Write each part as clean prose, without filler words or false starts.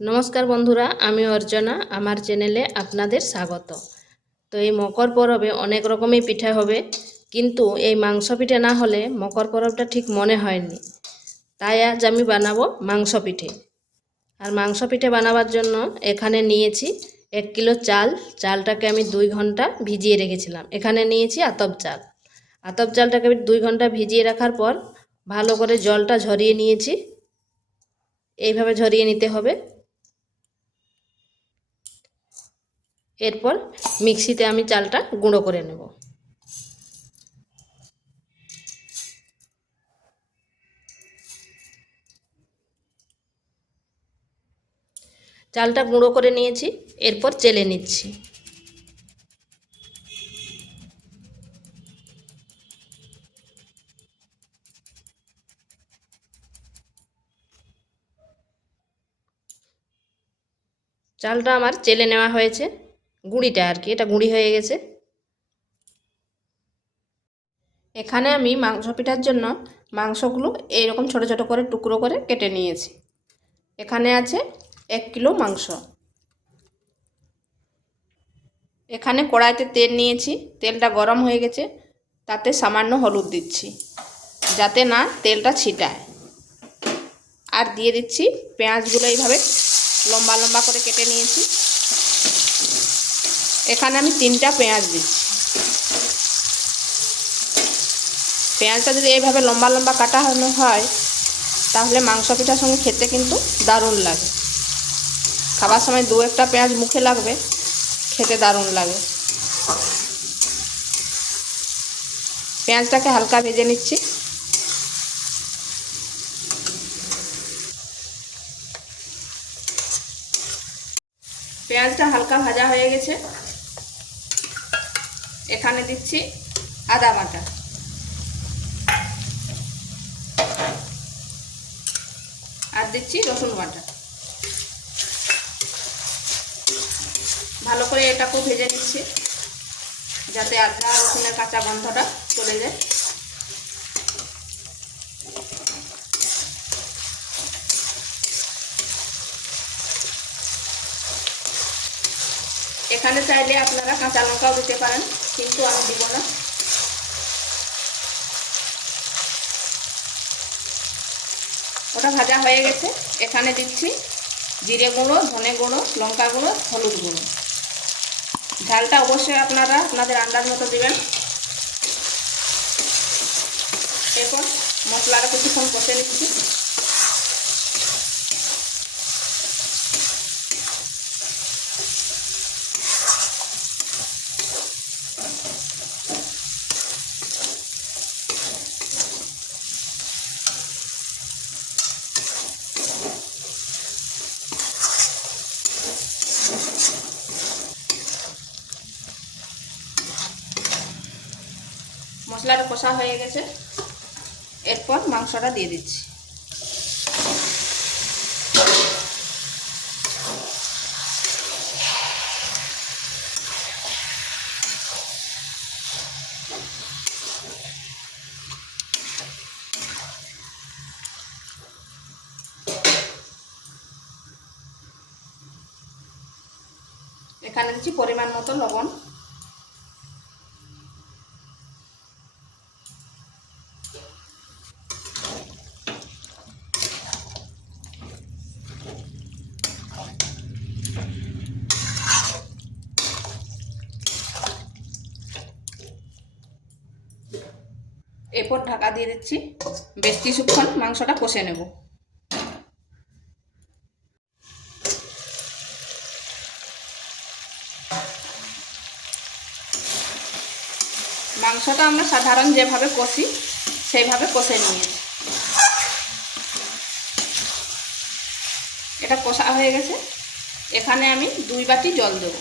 নমস্কার বন্ধুরা, আমি অর্চনা। আমার চ্যানেলে আপনাদের স্বাগত। তো এই মকর পরবে অনেক রকমই পিঠা হবে, কিন্তু এই মাংস পিঠে না হলে মকর পরবটা ঠিক মনে হয়নি। তাই আজ আমি বানাবো মাংস পিঠে। আর মাংস পিঠে বানাবার জন্য এখানে নিয়েছি 1 কিলো চাল। চালটাকে আমি 2 ঘন্টা ভিজিয়ে রেখেছিলাম। এখানে নিয়েছি আতপ চাল। আতপ চালটাকে 2 ঘন্টা ভিজিয়ে রাখার পর ভালো করে জলটা ঝরিয়ে নিয়েছি। এইভাবে ঝরিয়ে নিতে হবে। এরপর মিক্সিতে আমি চালটা গুঁড়ো করে নেব। চালটা গুঁড়ো করে নিয়েছি, এরপর চেলে নিচ্ছি। চালটা আমার চেলে নেওয়া হয়েছে, গুঁড়িটা আর কি, এটা গুঁড়ি হয়ে গেছে। এখানে আমি মাংস পিঠার জন্য মাংসগুলো এইরকম ছোট ছোট করে টুকরো করে কেটে নিয়েছি। এখানে আছে 1 কিলো মাংস। এখানে কড়াইতে তেল নিয়েছি, তেলটা গরম হয়ে গেছে। তাতে সামান্য হলুদ দিচ্ছি যাতে না তেলটা ছিটায়। আর দিয়ে দিচ্ছি পেঁয়াজগুলো এইভাবে লম্বা লম্বা করে কেটে নিয়েছি। এখানে আমি 3টা পেঁয়াজ দিচ্ছি। পেঁয়াজটা যদি এইভাবে লম্বা লম্বা কাটা হয় তাহলে মাংস পিঠার সঙ্গে খেতে কিন্তু দারুণ লাগে। খাবার সময় 2-1টা পেঁয়াজ মুখে লাগবে, খেতে দারুণ লাগে। পেঁয়াজটাকে হালকা ভেজে নিচ্ছি। পেঁয়াজটা হালকা ভাজা হয়ে গেছে। এখানে দিচ্ছি আদা বাটা, আর দিচ্ছি রসুন বাটা। ভালো করে এটাকেও ভেজে নিচ্ছি যাতে আদা রসুনের কাঁচা গন্ধটা চলে যায়। এখানে চাইলে আপনারা কাঁচা লঙ্কাও দিতে পারেন, কিন্তু আমি দিব না। ওটা ভাজা হয়ে গেছে। এখানে দিচ্ছি জিরে গুঁড়ো, ধনে গুঁড়ো, লঙ্কা গুঁড়ো, হলুদ গুঁড়ো। ঝালটা অবশ্যই আপনারা আপনাদের আন্দাজ মতো দেবেন। এরপর মশলাটা কিছুক্ষণ কষে নিচ্ছি। মশলাটা কষা হয়ে গেছে। এরপর মাংসটা দিয়ে দিচ্ছি। এখানে দিচ্ছি পরিমাণ মতো লবণ। এরপর ঢাকা দিয়ে দিচ্ছি। বেশ কিছুক্ষণ মাংসটা কষে নেব। মাংসটা আমরা সাধারণ যেভাবে কষি সেইভাবে কষে নিয়েছি। এটা কষা হয়ে গেছে। এখানে আমি 2 বাটি জল দেব।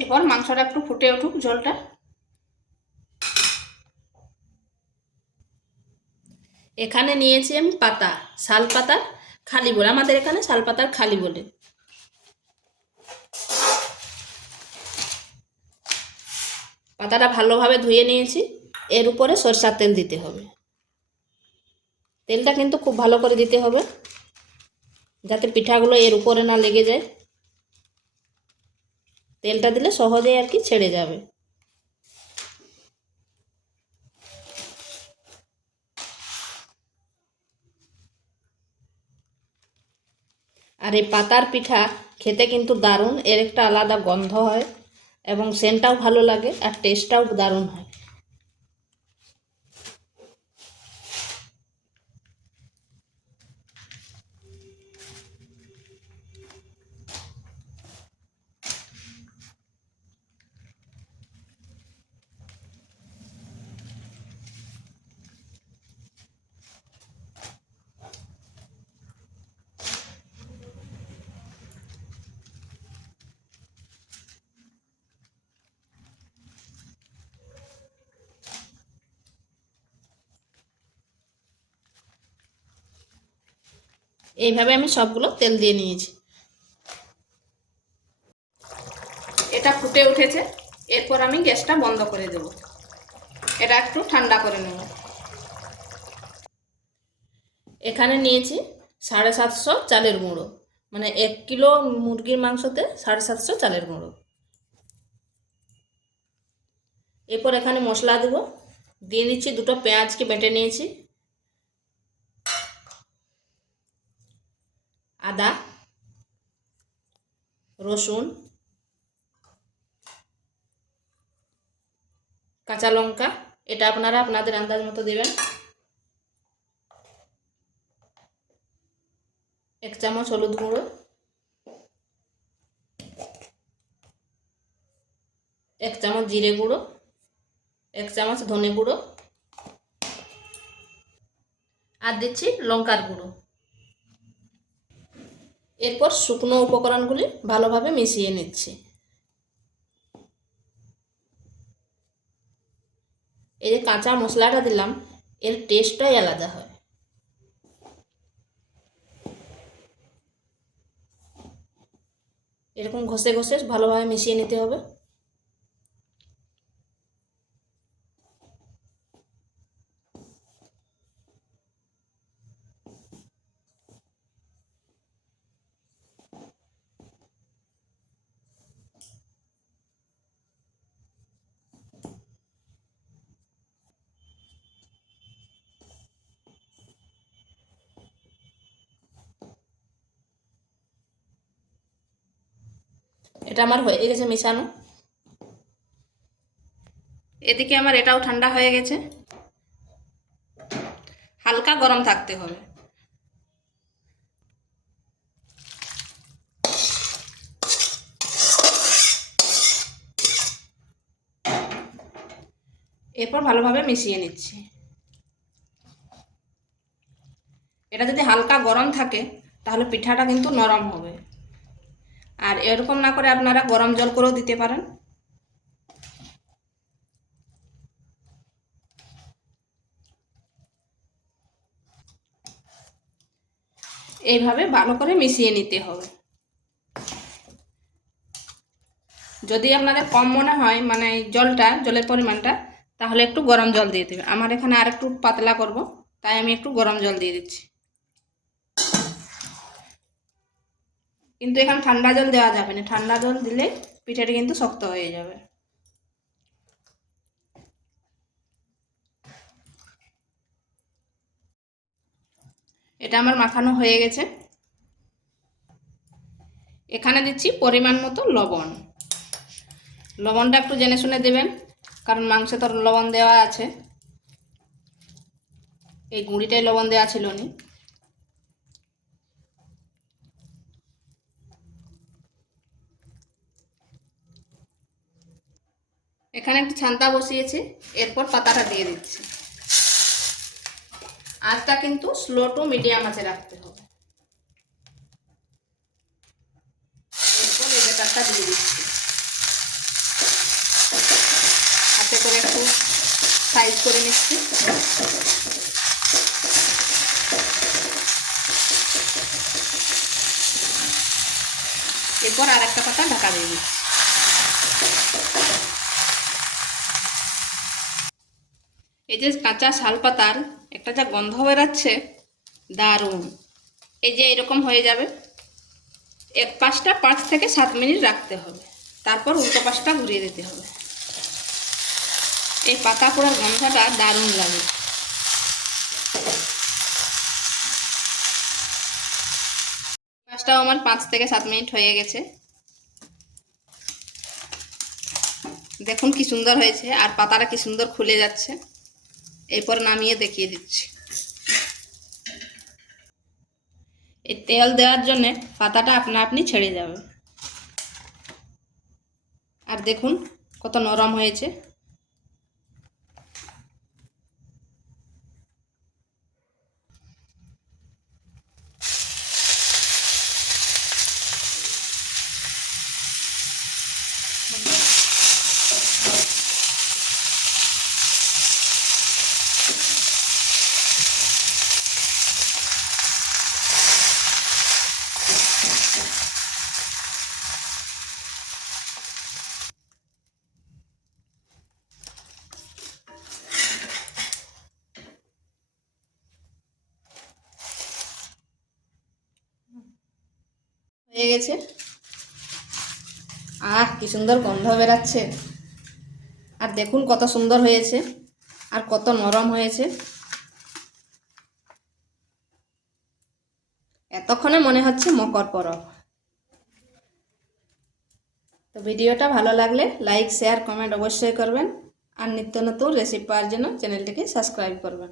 এরপর মাংসটা একটু ফুটে উঠুক ঝোলটা। এখানে নিয়েছি আমি পাতা, শাল পাতার খালি বলে, আমাদের এখানে শালপাতার খালি বলে। পাতাটা ভালোভাবে ধুয়ে নিয়েছি। এর উপরে সরষার তেল দিতে হবে। তেলটা কিন্তু খুব ভালো করে দিতে হবে, যাতে পিঠাগুলো এর উপরে না লেগে যায়। তেলটা দিলে সহজেই আর কি ছেড়ে যাবে। আর এই পাতার পিঠা খেতে কিন্তু দারুণ, এর একটা আলাদা গন্ধ হয় এবং সেন্টটাও ভালো লাগে আর টেস্টটাও দারুণ হয়। এইভাবে আমি সবগুলো তেল দিয়ে নিয়েছি। এটা ফুটে উঠেছে, এরপর আমি গ্যাসটা বন্ধ করে দেব। এটা একটু ঠান্ডা করে নেব। এখানে নিয়েছি 750 চালের গুঁড়ো, মানে 1 কিলো মুরগির মাংসতে 750 চালের গুঁড়ো। এরপর এখানে মশলা দেব। দিয়ে দিচ্ছি 2টো পেঁয়াজকে বেটে নিয়েছি, আদা, রসুন, কাঁচা লঙ্কা, এটা আপনারা আপনাদের আন্দাজ মতো দেবেন। 1 চামচ হলুদ গুঁড়ো, 1 চামচ জিরে গুঁড়ো, 1 চামচ ধনে গুঁড়ো, আর দিচ্ছি লঙ্কার গুঁড়ো। এরপর শুকনো উপকরণগুলি ভালোভাবে মিশিয়ে নিচ্ছি। এই যে কাঁচা মশলাটা দিলাম, এর টেস্টটাই আলাদা হয়। এরকম ঘষে ঘষে ভালোভাবে মিশিয়ে নিতে হবে। এটা আমার হয়ে গেছে মেশানো। এদিকে আমার এটাও ঠান্ডা হয়ে গেছে। হালকা গরম থাকতে হবে। এরপর ভালোভাবে মিশিয়ে নিচ্ছি। এটা যদি হালকা গরম থাকে তাহলে পিঠাটা কিন্তু নরম হবে। আর এরকম না করে আপনারা গরম জল করেও দিতে পারেন। এইভাবে ভালো করে মিশিয়ে নিতে হবে। যদি আপনাদের কম মনে হয় মানে জলের পরিমাণটা, তাহলে একটু গরম জল দিয়ে দেবে। আমার এখানে আর একটু পাতলা করব, তাই আমি একটু গরম জল দিয়ে দিচ্ছি। কিন্তু এখানে ঠান্ডা জল দেওয়া যাবে না, ঠান্ডা জল দিলে পিঠাটি কিন্তু শক্ত হয়ে যাবে। এটা আমার মাখানো হয়ে গেছে। এখানে দিচ্ছি পরিমাণ মতো লবণ। লবণটা একটু জেনে শুনে দেবেন, কারণ মাংসে তো লবণ দেওয়া আছে। এই গুঁড়িটাই লবণ দেওয়া ছিল না। এখানে একটু ছান্তা বসিয়েছি, এরপর পাতাটা দিয়ে দিচ্ছি। আঁচটা কিন্তু স্লো টু মিডিয়াম আঁচে রাখতে হবে। এরপর এই ব্যাটারটা দিয়ে দিচ্ছি। হাতে করে একটু সাইজ করে নিচ্ছি। এরপর আর একটা পাতা ঢাকা দিয়ে দিচ্ছি। এই যে কাঁচা শাল পাতার একটা যা গন্ধ বেরাচ্ছে, দারুণ। এই যে এরকম হয়ে যাবে। এক পাশটা 5 থেকে 7 মিনিট রাখতে হবে, তারপর উল্টো পাশটা ঘুরিয়ে দিতে হবে। এই পাতা পোড়ার গন্ধটা দারুণ লাগে। পাঁচটাও আমার 5 থেকে 7 মিনিট হয়ে গেছে। দেখুন কি সুন্দর হয়েছে, আর পাতাটা কি সুন্দর খুলে যাচ্ছে। এরপর নামিয়ে দেখিয়ে দিচ্ছি। এই তেল দেওয়ার জন্য পাতাটা আপনা আপনি ছেড়ে যাবে। আর দেখুন কত নরম হয়েছে। হয়ে গেছে। কি সুন্দর গন্ধ বেরাচ্ছে। আর দেখুন কত সুন্দর হয়েছে, আর কত নরম হয়েছে। এতক্ষণে মনে হচ্ছে মকর পরব। তো ভিডিওটা ভালো লাগলে লাইক, শেয়ার, কমেন্ট অবশ্যই করবেন। আর নিত্য নতুন রেসিপি পাওয়ার জন্য চ্যানেলটিকে সাবস্ক্রাইব করবেন।